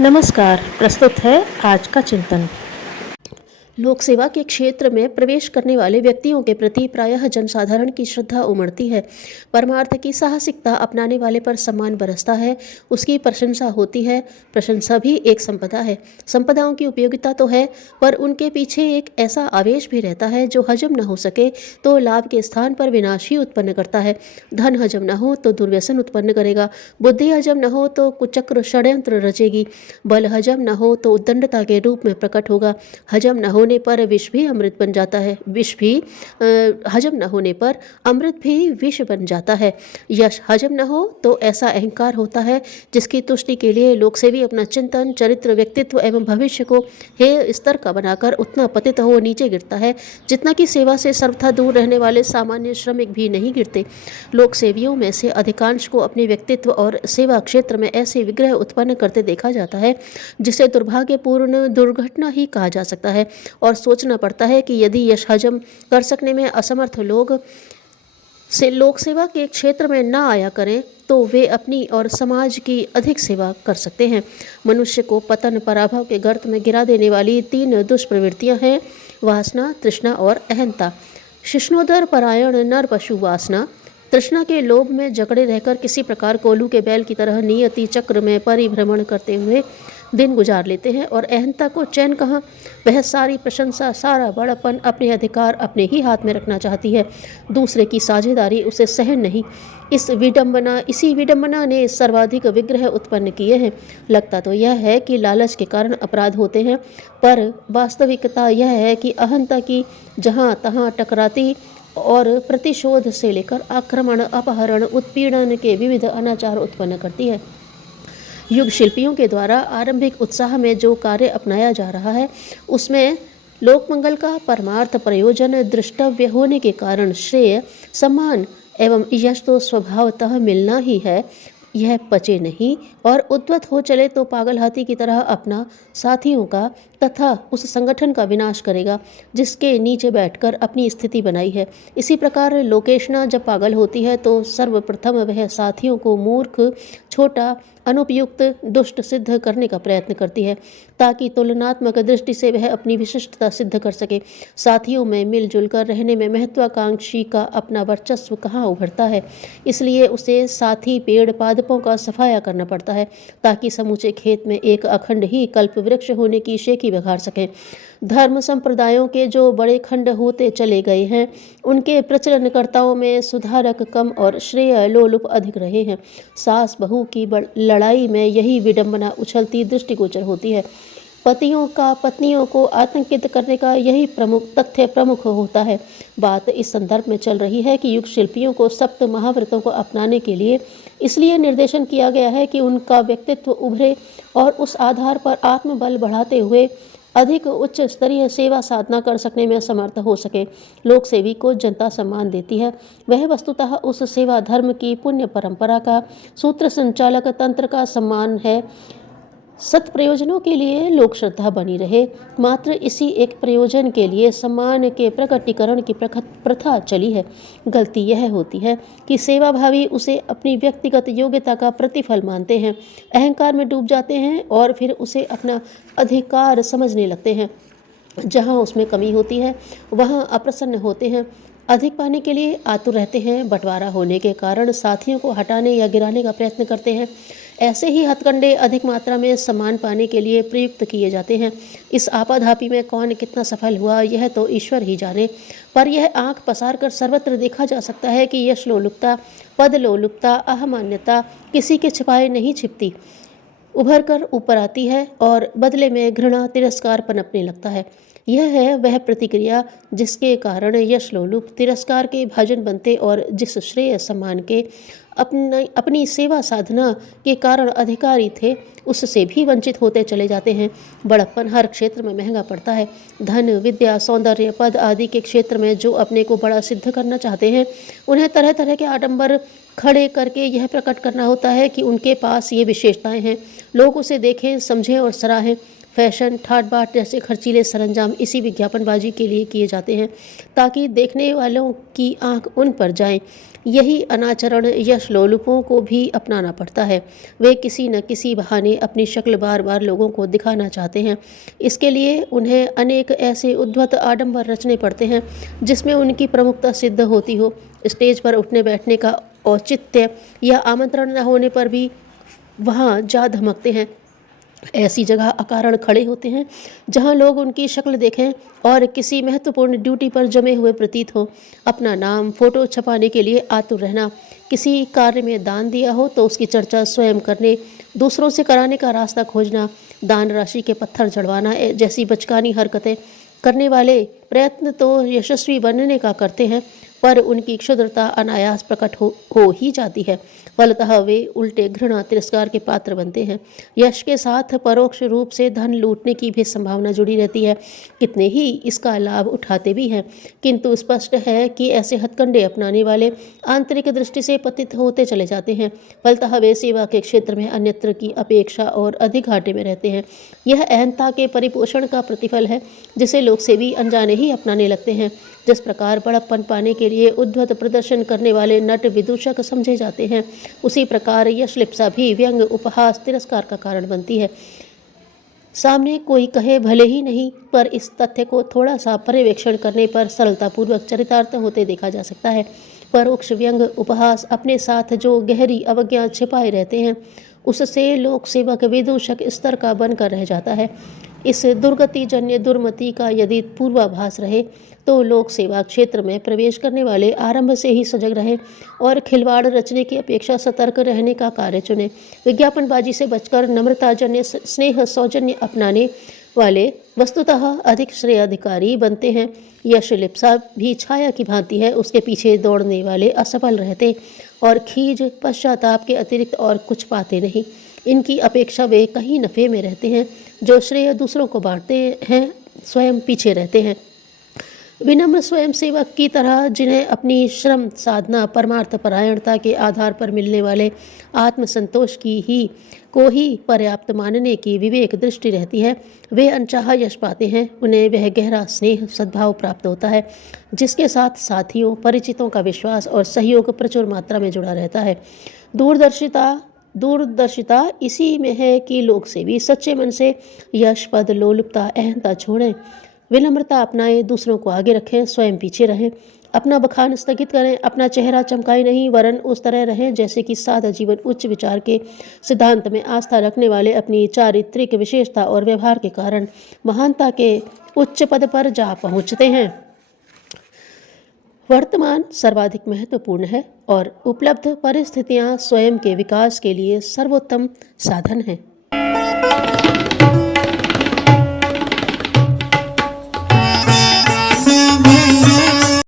नमस्कार। प्रस्तुत है आज का चिंतन। लोक सेवा के क्षेत्र में प्रवेश करने वाले व्यक्तियों के प्रति प्रायः जनसाधारण की श्रद्धा उमड़ती है। परमार्थ की साहसिकता अपनाने वाले पर सम्मान बरसता है, उसकी प्रशंसा होती है। प्रशंसा भी एक संपदा है। संपदाओं की उपयोगिता तो है, पर उनके पीछे एक ऐसा आवेश भी रहता है जो हजम न हो सके तो लाभ के स्थान पर विनाश ही उत्पन्न करता है। धन हजम न हो तो दुर्व्यसन उत्पन्न करेगा, बुद्धि हजम न हो तो कुचक्र षड्यंत्र रचेगी, बल हजम न हो तो उद्दंडता के रूप में प्रकट होगा। हजम न होने पर विष भी अमृत बन जाता है, हजम न होने पर अमृत भी विष बन जाता है। यश हजम न हो तो ऐसा अहंकार होता है जिसकी तुष्टि के लिए लोकसेवी अपना चिंतन, चरित्र, व्यक्तित्व एवं भविष्य को हे स्तर का बनाकर उतना पतित हो नीचे गिरता है जितना कि सेवा से सर्वथा दूर रहने वाले सामान्य श्रमिक भी नहीं गिरते। लोक सेवियों में से अधिकांश को अपने व्यक्तित्व और सेवा क्षेत्र में ऐसे विग्रह उत्पन्न करते देखा जाता है जिसे दुर्भाग्यपूर्ण दुर्घटना ही कहा जा सकता है, और सोचना पड़ता है कि यदि यश हजम कर सकने में असमर्थ लोग लोक सेवा के क्षेत्र में ना आया करें तो वे अपनी और समाज की अधिक सेवा कर सकते हैं। मनुष्य को पतन पराभव के गर्त में गिरा देने वाली 3 दुष्प्रवृत्तियां हैं: वासना, तृष्णा और अहंता। शिष्णोदर परायण नर पशु वासना, तृष्णा के लोभ में जकड़े रहकर किसी प्रकार कोल्हू के बैल की तरह नियति चक्र में परिभ्रमण करते हुए दिन गुजार लेते हैं। और अहंता को चैन कहाँ, वह सारी प्रशंसा, सारा बड़पन, अपने अधिकार अपने ही हाथ में रखना चाहती है, दूसरे की साझेदारी उसे सहन नहीं। इसी विडंबना ने सर्वाधिक विग्रह उत्पन्न किए हैं। लगता तो यह है कि लालच के कारण अपराध होते हैं, पर वास्तविकता यह है कि अहंता की जहाँ तहाँ टकराती और प्रतिशोध से लेकर आक्रमण, अपहरण, उत्पीड़न के विविध अनाचार उत्पन्न करती है। युग शिल्पियों के द्वारा आरंभिक उत्साह में जो कार्य अपनाया जा रहा है उसमें लोकमंगल का परमार्थ प्रयोजन दृष्टव्य होने के कारण श्रेय, सम्मान एवं यश तो स्वभावतः मिलना ही है, यह पचे नहीं और उद्वत हो चले तो पागल हाथी की तरह अपना, साथियों का तथा उस संगठन का विनाश करेगा जिसके नीचे बैठकर अपनी स्थिति बनाई है। इसी प्रकार लोकेशना जब पागल होती है तो सर्वप्रथम वह साथियों को मूर्ख, छोटा, अनुपयुक्त, दुष्ट सिद्ध करने का प्रयत्न करती है ताकि तुलनात्मक दृष्टि से वह अपनी विशिष्टता सिद्ध कर सके। साथियों में मिलजुल कर रहने में महत्वाकांक्षी का अपना वर्चस्व कहाँ उभरता है, इसलिए उसे साथी पेड़ पादपों का सफाया करना पड़ता है ताकि समूचे खेत में एक अखंड ही कल्प वृक्ष होने की शेखी बघार सकें। धर्म संप्रदायों के जो बड़े खंड होते चले गए हैं उनके प्रचलनकर्ताओं में सुधारक कम और श्रेय लोलुप अधिक रहे हैं। सास बहू की लड़ाई में यही विडंबना उछलती दृष्टिगोचर होती है। पतियों का पत्नियों को आतंकित करने का यही प्रमुख होता है। बात इस संदर्भ में चल रही है कि युग शिल्पियों को सप्त महाव्रतों को अपनाने के लिए इसलिए निर्देशन किया गया है कि उनका व्यक्तित्व उभरे और उस आधार पर आत्मबल बढ़ाते हुए अधिक उच्च स्तरीय सेवा साधना कर सकने में समर्थ हो सके। लोक सेवी को जनता सम्मान देती है, वह वस्तुतः उस सेवा धर्म की पुण्य परंपरा का सूत्र संचालक तंत्र का सम्मान है। सत प्रयोजनों के लिए लोक श्रद्धा बनी रहे, मात्र इसी एक प्रयोजन के लिए सम्मान के प्रकटीकरण की प्रथा चली है। गलती यह होती है कि सेवाभावी उसे अपनी व्यक्तिगत योग्यता का प्रतिफल मानते हैं, अहंकार में डूब जाते हैं और फिर उसे अपना अधिकार समझने लगते हैं। जहाँ उसमें कमी होती है वहाँ अप्रसन्न होते हैं, अधिक पाने के लिए आतुर रहते हैं, बंटवारा होने के कारण साथियों को हटाने या गिराने का प्रयत्न करते हैं। ऐसे ही हथकंडे अधिक मात्रा में सम्मान पाने के लिए प्रयुक्त किए जाते हैं। इस आपाधापी में कौन कितना सफल हुआ यह तो ईश्वर ही जाने, पर यह आंख पसार कर सर्वत्र देखा जा सकता है कि यश लोलुपता, पद लोलुपता, अहमान्यता किसी के छिपाए नहीं छिपती, उभर कर ऊपर आती है और बदले में घृणा, तिरस्कार पनपने लगता है। यह है वह प्रतिक्रिया जिसके कारण यश लोलुप तिरस्कार के भाजन बनते और जिस श्रेय सम्मान के अपनी सेवा साधना के कारण अधिकारी थे उससे भी वंचित होते चले जाते हैं। बड़प्पन हर क्षेत्र में महंगा पड़ता है। धन, विद्या, सौंदर्य, पद आदि के क्षेत्र में जो अपने को बड़ा सिद्ध करना चाहते हैं उन्हें तरह तरह के आडंबर खड़े करके यह प्रकट करना होता है कि उनके पास ये विशेषताएं हैं, लोग उसे देखें, समझें और सराहें। फैशन, ठाट-बाट जैसे खर्चीले सरंजाम इसी विज्ञापनबाजी के लिए किए जाते हैं ताकि देखने वालों की आंख उन पर जाए। यही अनाचरण यश लोलुपों को भी अपनाना पड़ता है। वे किसी न किसी बहाने अपनी शक्ल बार बार लोगों को दिखाना चाहते हैं। इसके लिए उन्हें अनेक ऐसे उद्धत आडंबर रचने पड़ते हैं जिसमें उनकी प्रमुखता सिद्ध होती हो। स्टेज पर उठने बैठने का औचित्य या आमंत्रण न होने पर भी वहाँ जा धमकते हैं। ऐसी जगह अकारण खड़े होते हैं जहां लोग उनकी शक्ल देखें और किसी महत्वपूर्ण ड्यूटी पर जमे हुए प्रतीत हो। अपना नाम फोटो छपाने के लिए आतुर रहना, किसी कार्य में दान दिया हो तो उसकी चर्चा स्वयं करने, दूसरों से कराने का रास्ता खोजना, दान राशि के पत्थर चढ़वाना जैसी बचकानी हरकतें करने वाले प्रयत्न तो यशस्वी बनने का करते हैं, पर उनकी क्षुद्रता अनायास प्रकट हो ही जाती है। फलतः वे उल्टे घृणा तिरस्कार के पात्र बनते हैं। यश के साथ परोक्ष रूप से धन लूटने की भी संभावना जुड़ी रहती है। कितने ही इसका लाभ उठाते भी हैं, किंतु स्पष्ट है कि ऐसे हथकंडे अपनाने वाले आंतरिक दृष्टि से पतित होते चले जाते हैं। फलतः वे सेवा के क्षेत्र में अन्यत्र की अपेक्षा और अधिक घाटे में रहते हैं। यह अहंता के परिपोषण का प्रतिफल है जिसे लोग सेवी अनजाने ही अपनाने लगते हैं। जिस प्रकार बड़प्पन पाने के लिए उद्धत प्रदर्शन करने वाले नट विदूषक समझे जाते हैं, उसी प्रकार यशलिप्सा भी व्यंग, उपहास, तिरस्कार का कारण बनती है। सामने कोई कहे भले ही नहीं, पर इस तथ्य को थोड़ा सा पर्यवेक्षण करने पर सरलतापूर्वक चरितार्थ होते देखा जा सकता है। परोक्ष व्यंग, उपहास अपने साथ जो गहरी अवज्ञा छिपाए रहते हैं, उससे लोक सेवक विदूषक स्तर का बनकर रह जाता है। इस दुर्गतिजन्य दुर्मति का यदि पूर्वाभास रहे तो लोक सेवा क्षेत्र में प्रवेश करने वाले आरंभ से ही सजग रहे और खिलवाड़ रचने की अपेक्षा सतर्क रहने का कार्य चुने। विज्ञापनबाजी से बचकर नम्रताजन्य स्नेह सौजन्य अपनाने वाले वस्तुतः अधिक श्रेयाधिकारी बनते हैं। यशलिप्सा भी छाया की भांति है, उसके पीछे दौड़ने वाले असफल रहते और खीज पश्चाताप के अतिरिक्त और कुछ पाते नहीं। इनकी अपेक्षा वे कहीं नफ़े में रहते हैं। जो श्रेय दूसरों को बांटते हैं, स्वयं पीछे रहते हैं। विनम्र स्वयं सेवक की तरह जिन्हें अपनी श्रम साधना परमार्थ परायणता के आधार पर मिलने वाले आत्मसंतोष को ही पर्याप्त मानने की विवेक दृष्टि रहती है, वे अनचाहा यश पाते हैं। उन्हें वह गहरा स्नेह सद्भाव प्राप्त होता है जिसके साथ साथियों, परिचितों का विश्वास और सहयोग प्रचुर मात्रा में जुड़ा रहता है। दूरदर्शिता इसी में है कि लोग सेवी सच्चे मन से यश, पद, लोलुपता, अहंता छोड़ें, विनम्रता अपनाएं, दूसरों को आगे रखें, स्वयं पीछे रहें, अपना बखान स्थगित करें, अपना चेहरा चमकाए नहीं, वरन उस तरह रहें जैसे कि सादा जीवन उच्च विचार के सिद्धांत में आस्था रखने वाले अपनी चारित्रिक विशेषता और व्यवहार के कारण महानता के उच्च पद पर जा पहुँचते हैं। वर्तमान सर्वाधिक महत्वपूर्ण है और उपलब्ध परिस्थितियां स्वयं के विकास के लिए सर्वोत्तम साधन हैं।